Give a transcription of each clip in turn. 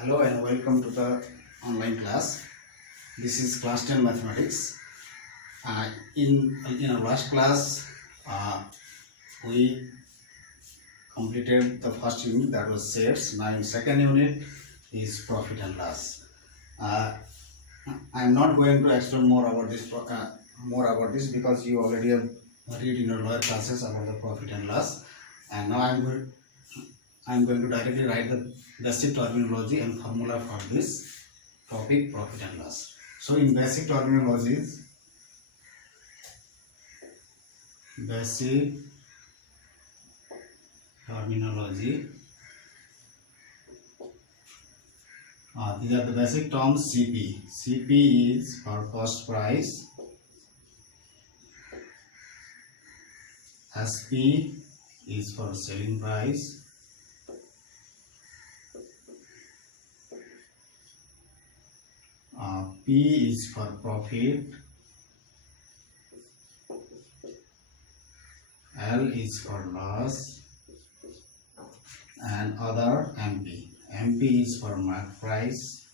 Hello and welcome to the online class. This is class 10 mathematics. In our last class, we completed the first unit, that was shares. Now in second unit is profit and loss. I am not going to explain more about this because you already have read in your lower classes about the profit and loss. And now I'm going to directly write the basic terminology and formula for this topic, profit and loss. So in basic terminology, these are the basic terms. CP is for cost price, SP is for selling price, P is for profit, L is for loss, and other MP. MP is for mark price,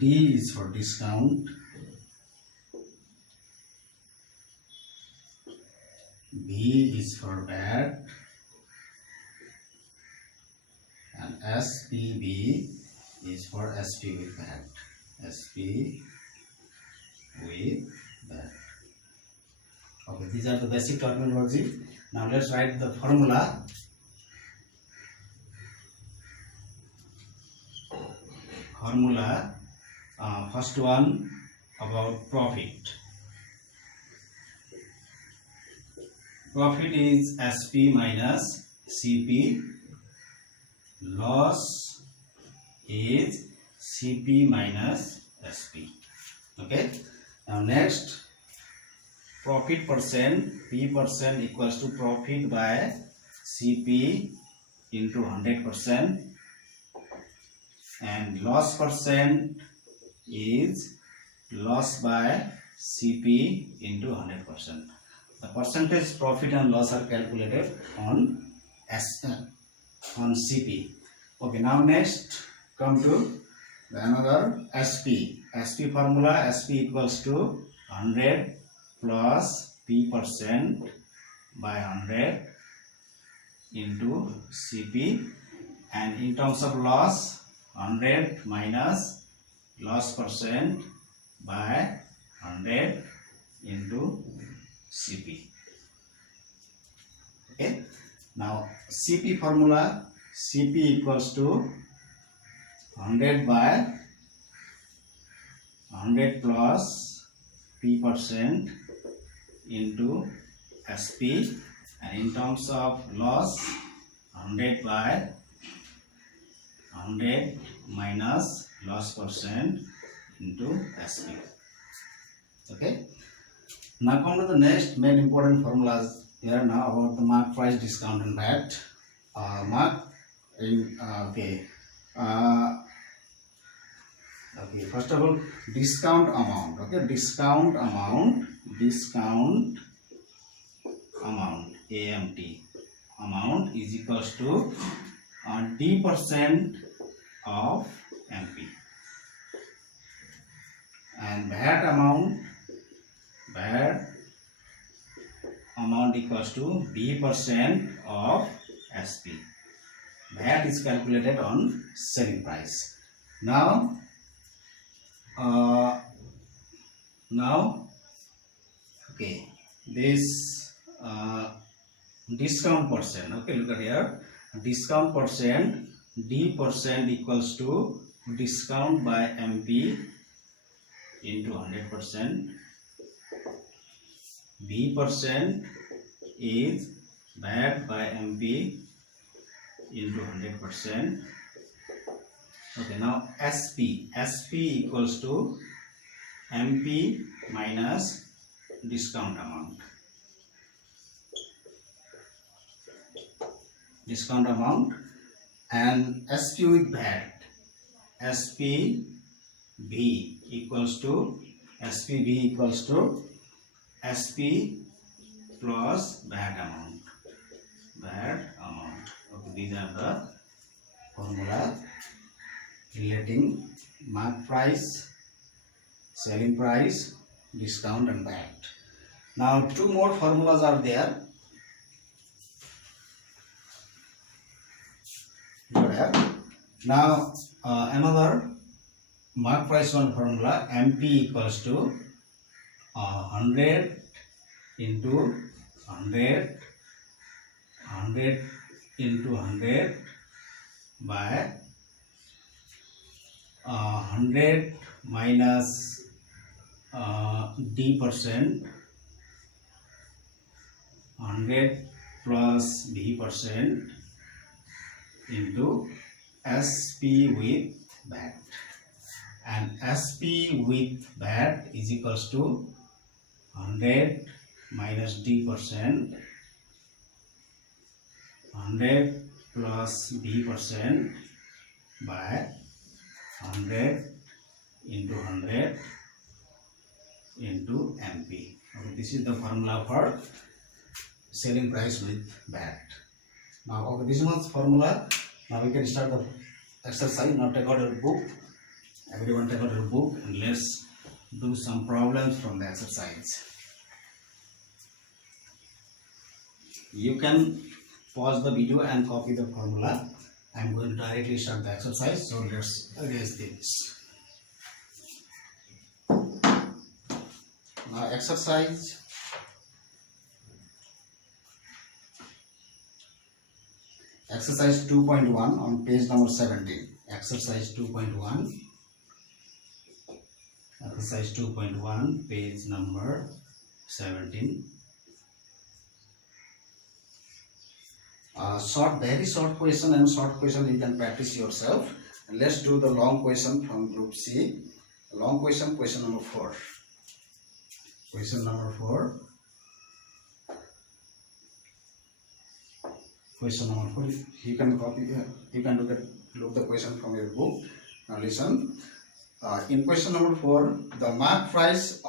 D is for discount, B is for VAT, and SPB is for SP with VAT. SP with VAT. Okay, these are the basic terminology. Now let's write the formula. First one about profit. Profit is SP minus CP. Loss is CP minus SP. Okay. Now next, profit percent, P percent equals to profit by CP into 100%, and loss percent is loss by CP into 100%. The percentage profit and loss are calculated on CP. Okay, now next come to another SP. SP formula, SP equals to 100 plus P percent by 100 into CP, and in terms of loss, 100 minus loss percent by 100 into CP. Okay, now CP formula, CP equals to 100 by 100 plus P percent into SP, and in terms of loss, 100 by 100 minus loss percent into SP. Okay. Now come to the next main important formulas here now about the mark price, discount, and VAT. First of all, discount amount. Okay, discount amount, AMT amount is equals to D% of MP, and VAT amount equals to B% of SP. VAT is calculated on selling price. Now okay, this discount percent. Okay, look at here, discount percent, D% equals to discount by MP into 100%. B% is VAT by MP into 100%. Okay, now SP equals to MP minus discount amount. And SP with VAT, SPB equals to SP plus VAT amount. VAT amount. Okay, these are the formula relating mark price, selling price, discount and VAT. Now two more formulas are there. Now another mark price one formula, MP equals to 100 into 100, 100 into 100 by 100 minus D%, 100 plus B% into SP with VAT. And SP with VAT is equals to 100 minus D%, 100 plus B% by 100 into 100 into MP. Okay, this is the formula for selling price with VAT. Now, okay, this is formula. Now we can start the exercise. Now take out your book. Everyone take out your book and let's do some problems from the exercise. You can pause the video and copy the formula. I am going to directly start the exercise. So let's erase this. Now exercise 2.1 on page number 17. Exercise 2.1. Exercise 2.1, page number 17. Very short question and short question you can practice yourself. And let's do the long question from group C. Long question, question number 4. Question number 4. Question number 4. You can copy. You can look the question from your book. Now listen. In question number 4, the mark price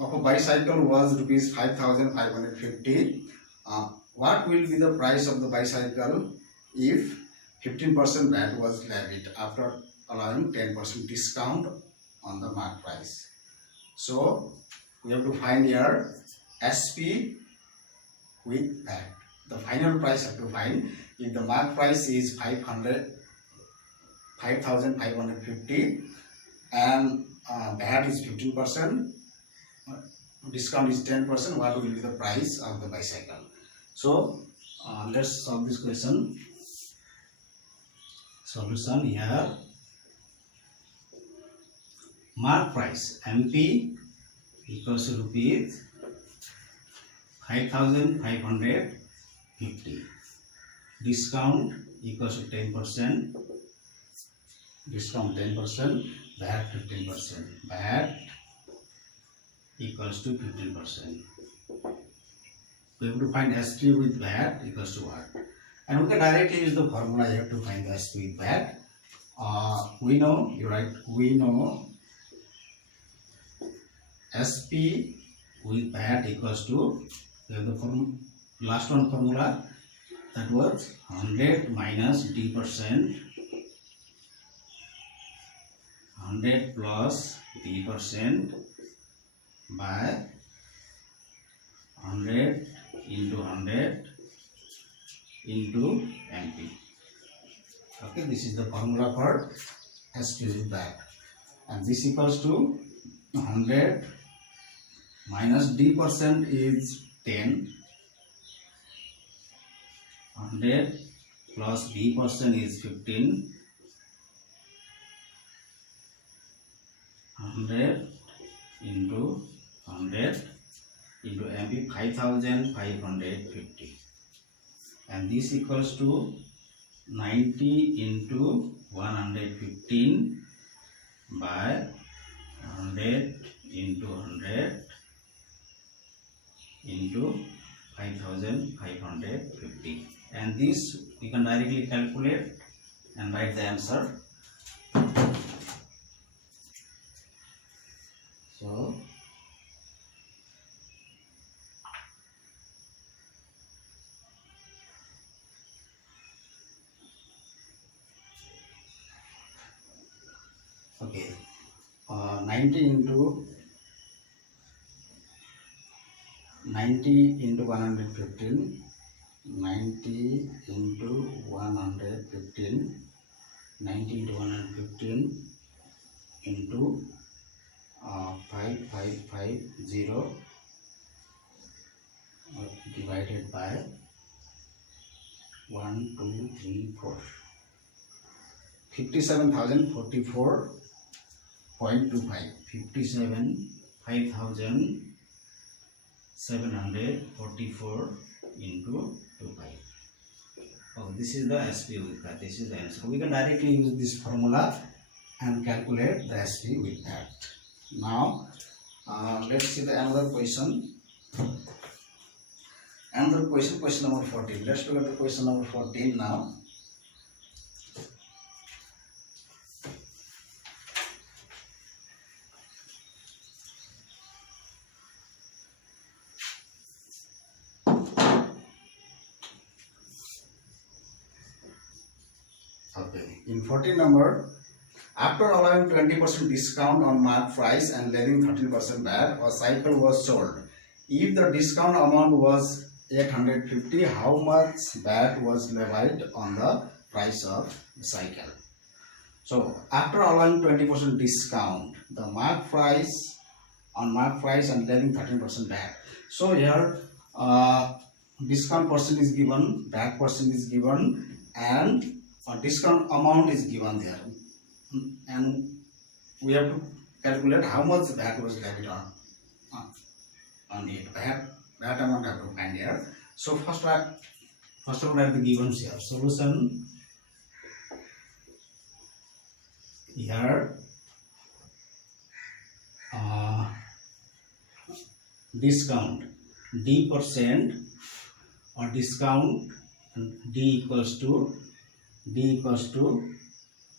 of a bicycle was rupees 5,550. What will be the price of the bicycle if 15% VAT was levied after allowing 10% discount on the mark price? So we have to find here SP with VAT. The final price have to find. If the mark price is 5,550 and VAT is 15%, discount is 10%, what will be the price of the bicycle? So let's solve this question. Solution here. Mark price MP equals to rupees 5,550. Discount equals to 10%. Discount 10%. VAT 15%. VAT equals to 15%. We have to find SP with VAT equals to what? And we can directly use the formula here to find the SP with VAT. We know, you write, we know SP with VAT equals to, we have the last one formula, that was 100 minus D%, 100 plus D% by 100 into 100 into MP. Okay, this is the formula for SP with VAT. And this equals to 100 minus D% is 10. 100 plus D% is 15. 100 into 100 into MP 5,550, and this equals to 90 into 115 by 100 into 100 into 5,550, and this we can directly calculate and write the answer. So 90 into 115, 90 into 115, 90 into 115 into 5550 divided by 1, 2, 3, 4. 57,044.25. 57,744 into 25. Oh, this is the SP with that. This is the answer. We can directly use this formula and calculate the SP with that. Now, let's see the another question. Another question, question number 14. Let's look at the question number 14 now. Okay, in 14 number, after allowing 20% discount on mark price and leaving 13% VAT, a cycle was sold. If the discount amount was 850, how much VAT was levied on the price of the cycle? So after allowing 20% discount, the mark price and leaving 13% VAT. So here discount percent is given, VAT percent is given, and a discount amount is given there, and we have to calculate how much VAT was levied on it. That amount I have to find here. So first of all, I have the givens here. Solution here, discount D percent or discount D equals to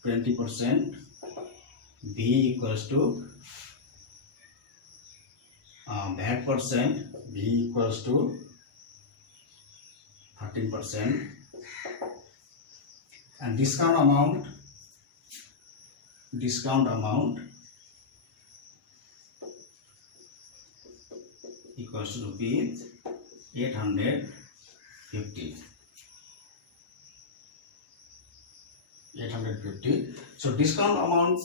20%, B equals to VAT percent, B equals to 13%, and discount amount equals to rupees 850. So discount amount,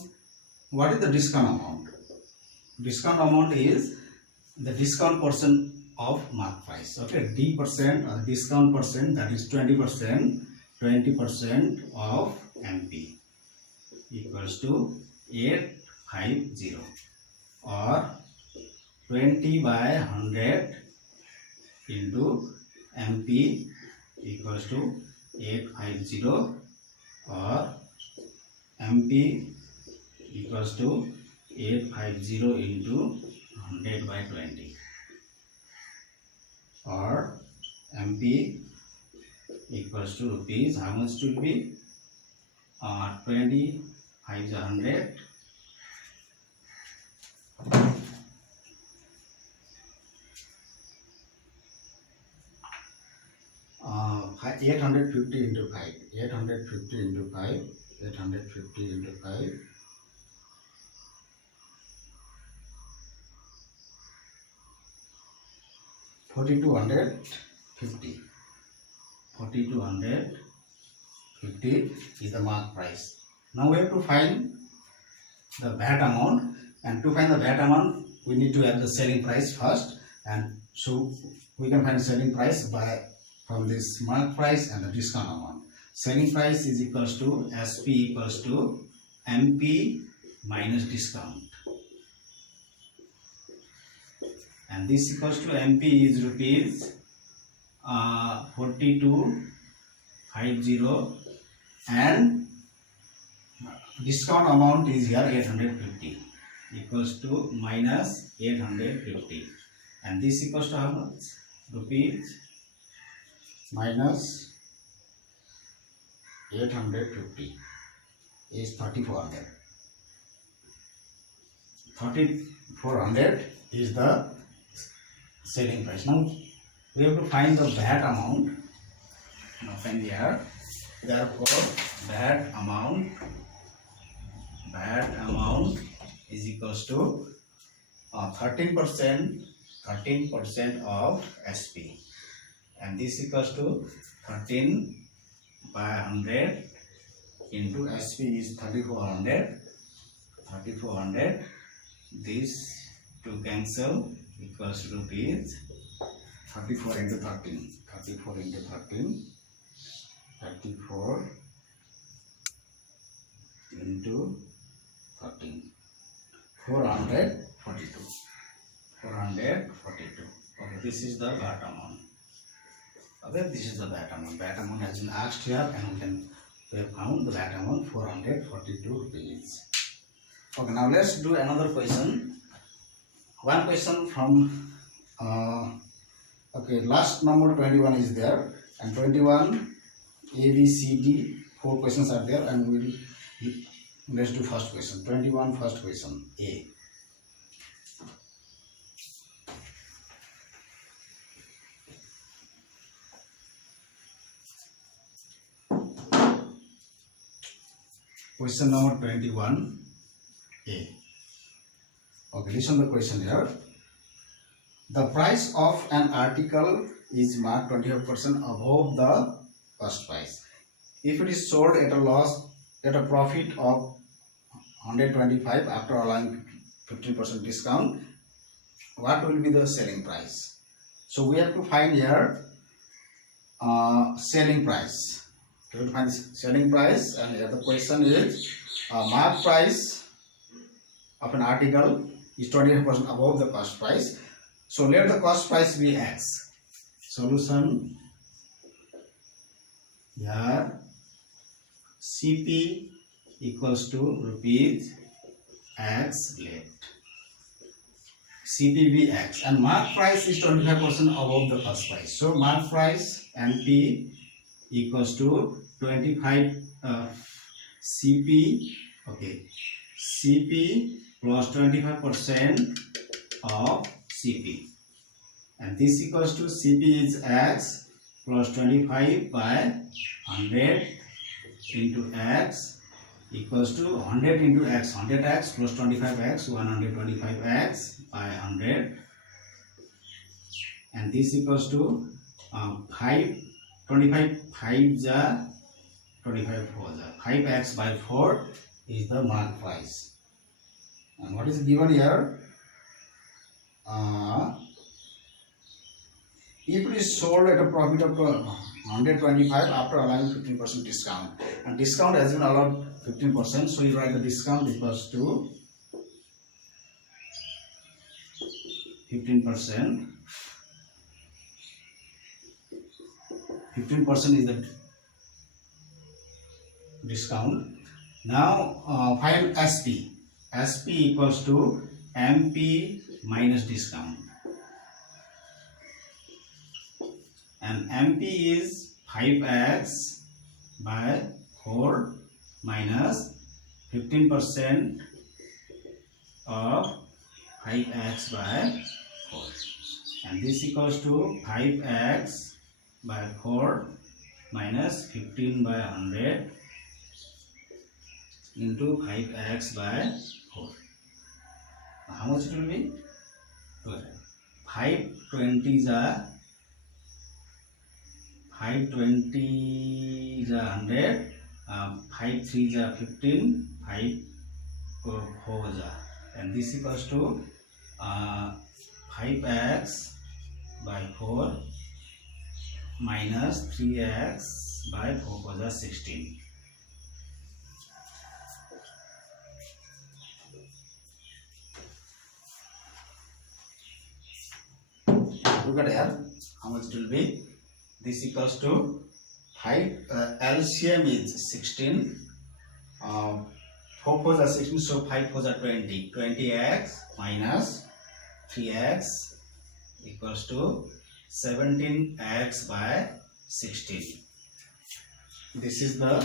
what is the discount amount? Discount amount is the discount percent of mark price. Okay, D percent or discount percent, that is 20% of MP equals to 850, or 20 by 100 into MP equals to 850, or MP equals to 850 into 100 by 20, or MP equals to rupees, how much it will be? 20 5 100, 850 into 5, 850 into 5, 850 into 5, 4250. 4250 is the mark price. Now we have to find the VAT amount, and to find the VAT amount we need to have the selling price first, and so we can find selling price from this mark price and the discount amount. Selling price is equals to SP equals to MP minus discount, and this equals to MP is rupees 4250, and discount amount is here 850 equals to minus 850, and this equals to how much? Rupees minus 850 is 3400. 3400 is the selling price. Now we have to find the VAT amount. Now find here. Therefore, VAT amount is equals to 13% of SP, and this equals to 13 by 100 into SP is 3400. This to cancel equals to rupees 34 into 13. 34 into 13. 34 into 13. 442. 442. Okay, this is the VAT amount. Okay, this is the VAT amount. VAT amount has been asked here, and we have found the VAT amount 442 rupees. Okay, now let's do another question. One question from okay, last number 21 is there, and 21 A, B, C, D, 4 questions are there, and let's do first question. 21 first question A. Question number 21 A. Okay, listen the question here. The price of an article is marked 25% above the cost price. If it is sold at a loss, at a profit of 125 after allowing 15% discount, what will be the selling price? So we have to find here selling price. We will find selling price, and here the question is mark price of an article is 25% above the cost price. So let the cost price be X. Solution here CP equals to rupees X left. CP be X, and mark price is 25% above the cost price. So mark price MP equals to 25 CP. Okay, CP plus 25% of CP, and this equals to CP is X plus 25 by 100 into X equals to 100 into X, 100X plus 25X, 125X by 100, and this equals to 25 5 ja 25 4 ja 5X by 4 is the mark price. And what is given here? If it is sold at a profit of 125 after allowing 15% discount, and discount has been allowed 15%, so you write the discount equals to 15%. 15% is the discount. Now find SP. SP equals to MP minus discount, and MP is 5X by 4 minus 15% of 5X by 4, and this equals to 5X by 4 minus 15 by 100 into 5X by 4. How much it will be? 520 is 100, 5 3 is 15, 5 4 is, and this equals to 5X by 4 minus 3X by 4 is 16. Look at here, how much it will be. This equals to 5, LCM is 16, 4 4s are 16, so 5 4s are 20, 20X minus 3X equals to 17X by 16. This is the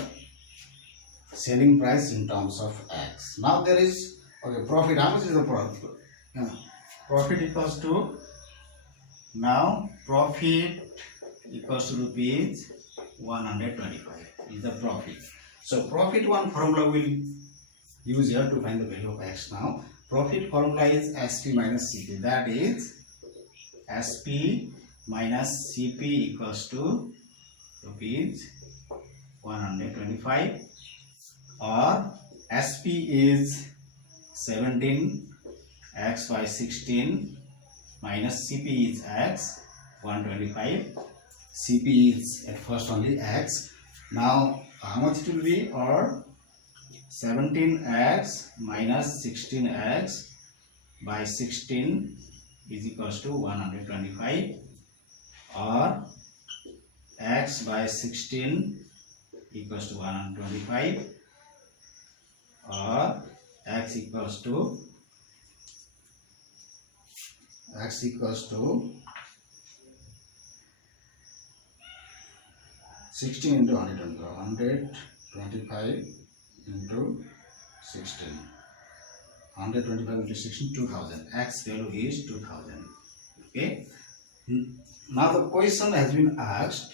selling price in terms of X. Now there is, okay, profit. How much is the profit? Profit equals to, now profit equals to rupees 125 is the profit. So profit one formula will use here to find the value of X. Now profit formula is SP minus CP. That is SP minus CP equals to rupees 125, or SP is 17x by 16 minus CP is x 125. CP is at first only x. Now how much it will be? Or 17x minus 16x by 16 is equals to 125, or x by 16 equals to 125, or x equals to 16 into 125 into 16. 125 into 16, 2000. X value is 2000. Okay. Now the question has been asked,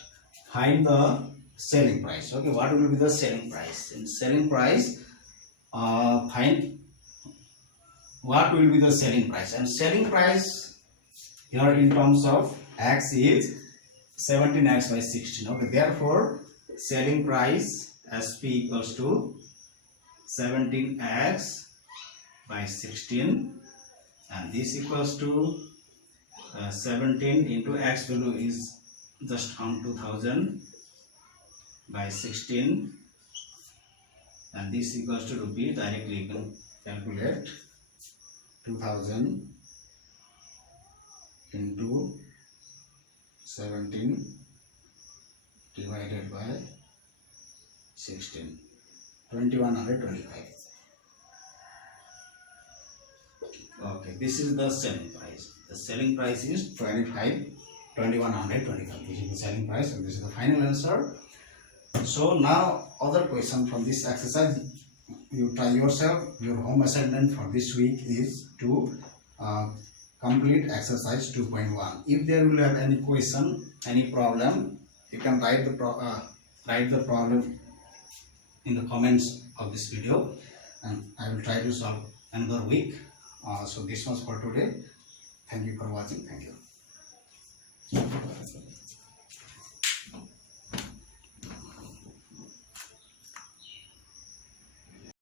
find the selling price. Okay, what will be the selling price? In selling price, find what will be the selling price. And selling price here in terms of x is 17x by 16. Okay, therefore selling price SP equals to 17x by 16, and this equals to 17 into x value is just found 2000 by 16, and this equals to rupees. Directly you can calculate 2000 into 17 divided by 16, 2125. Okay, this is the selling price. The selling price is 2125. This is the selling price, and this is the final answer. So now other question from this exercise, you try yourself. Your home assignment for this week is to complete exercise 2.1. If there will have any question, any problem, you can write the problem in the comments of this video, and I will try to solve another week. So this was for today. Thank you for watching. Thank you.